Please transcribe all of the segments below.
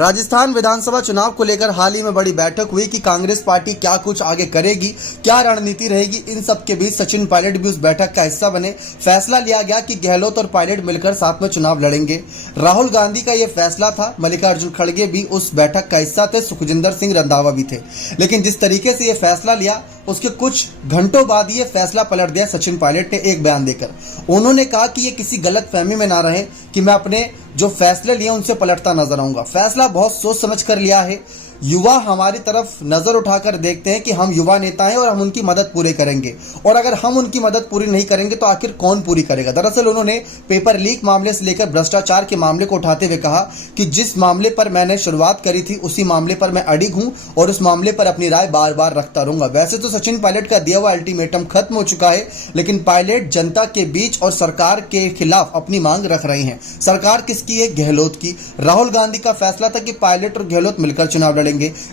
राजस्थान विधानसभा चुनाव को लेकर हाल ही में बड़ी बैठक हुई कि कांग्रेस पार्टी क्या कुछ आगे करेगी, क्या रणनीति रहेगी। इन सब के बीच सचिन पायलट भी उस बैठक का हिस्सा बने। फैसला लिया गया कि गहलोत और पायलट मिलकर साथ में चुनाव लड़ेंगे। राहुल गांधी का यह फैसला था। मल्लिकार्जुन खड़गे भी उस बैठक का हिस्सा थे, सुखजिंदर सिंह रंधावा भी थे। लेकिन जिस तरीके से यह फैसला लिया, उसके कुछ घंटों बाद ये फैसला पलट दिया सचिन पायलट ने एक बयान देकर। उन्होंने कहा कि ये किसी गलत फहमी में ना रहे कि मैं अपने जो फैसले लिए उनसे पलटता नजर आऊंगा। फैसला बहुत सोच समझ कर लिया है। युवा हमारी तरफ नजर उठाकर देखते हैं कि हम युवा नेता हैं और हम उनकी मदद पूरी करेंगे, और अगर हम उनकी मदद पूरी नहीं करेंगे तो आखिर कौन पूरी करेगा। दरअसल उन्होंने पेपर लीक मामले से लेकर भ्रष्टाचार के मामले को उठाते हुए कहा कि जिस मामले पर मैंने शुरुआत करी थी उसी मामले पर मैं अडिग हूं और उस मामले पर अपनी राय बार बार रखता रहूंगा। वैसे तो सचिन पायलट का दिया हुआ अल्टीमेटम खत्म हो चुका है, लेकिन पायलट जनता के बीच और सरकार के खिलाफ अपनी मांग रख रहे हैं। सरकार किसकी है? गहलोत की। राहुल गांधी का फैसला था कि पायलट और गहलोत मिलकर चुनाव लड़ेंगे।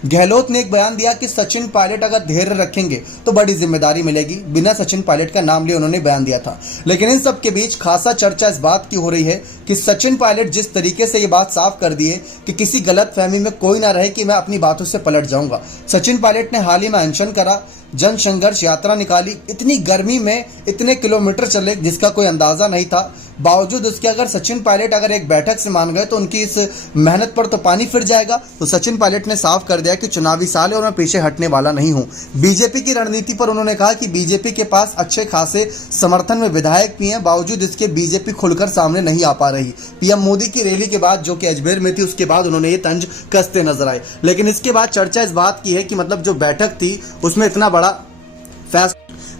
गहलोत ने एक बयान दिया कि सचिन पायलट अगर धैर्य रखेंगे तो बड़ी जिम्मेदारी मिलेगी। बिना सचिन पायलट का नाम लिए उन्होंने बयान दिया था। लेकिन इन सब के बीच खासा चर्चा इस बात की हो रही है कि सचिन पायलट जिस तरीके से ये बात साफ कर दी है कि किसी गलत फहमी में कोई ना रहे कि मैं अपनी बातों से पलट जाऊंगा। सचिन पायलट ने हाल ही में अनशन करा, जन संघर्ष यात्रा निकाली। इतनी गर्मी में इतने किलोमीटर चले जिसका कोई अंदाजा नहीं था। बावजूद उसके अगर सचिन पायलट अगर एक बैठक से मान गए तो उनकी इस मेहनत पर तो पानी फिर जाएगा। तो सचिन पायलट ने साफ कर दिया कि चुनावी साल है और मैं पीछे हटने वाला नहीं हूं। बीजेपी की रणनीति पर उन्होंने कहा कि बीजेपी के पास अच्छे खासे समर्थन में विधायक भी हैं, बावजूद इसके बीजेपी खुलकर सामने नहीं आ पा रही। पीएम मोदी की रैली के बाद जो कि अजमेर में थी, उसके बाद उन्होंने ये तंज कसते नजर आए। लेकिन इसके बाद चर्चा इस बात की है कि मतलब जो बैठक थी उसमें इतना बड़ा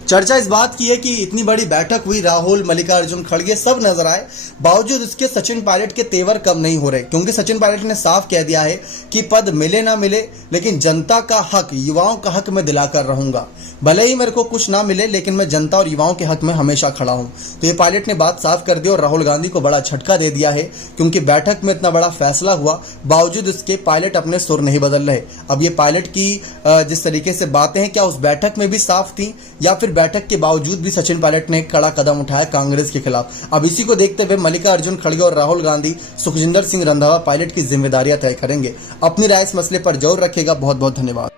चर्चा इस बात की है कि इतनी बड़ी बैठक हुई, राहुल, मल्लिकार्जुन खड़गे सब नजर आए, बावजूद इसके सचिन पायलट के तेवर कम नहीं हो रहे। क्योंकि सचिन पायलट ने साफ कह दिया है कि पद मिले ना मिले, लेकिन जनता का हक, युवाओं का हक मैं दिलाकर रहूंगा। भले ही मेरे को कुछ ना मिले, लेकिन मैं जनता और युवाओं के हक में हमेशा खड़ा हूं। तो ये पायलट ने बात साफ कर दी और राहुल गांधी को बड़ा झटका दे दिया है, क्योंकि बैठक में इतना बड़ा फैसला हुआ, बावजूद इसके पायलट अपने सुर नहीं बदल रहे। अब ये पायलट की जिस तरीके से बातें हैं, क्या उस बैठक में भी साफ थी या फिर बैठक के बावजूद भी सचिन पायलट ने एक कड़ा कदम उठाया कांग्रेस के खिलाफ? अब इसी को देखते हुए मल्लिकार्जुन खड़गे और राहुल गांधी, सुखजिंदर सिंह रंधावा पायलट की जिम्मेदारियां तय करेंगे। अपनी राय इस मसले पर जरूर रखेगा। बहुत बहुत धन्यवाद।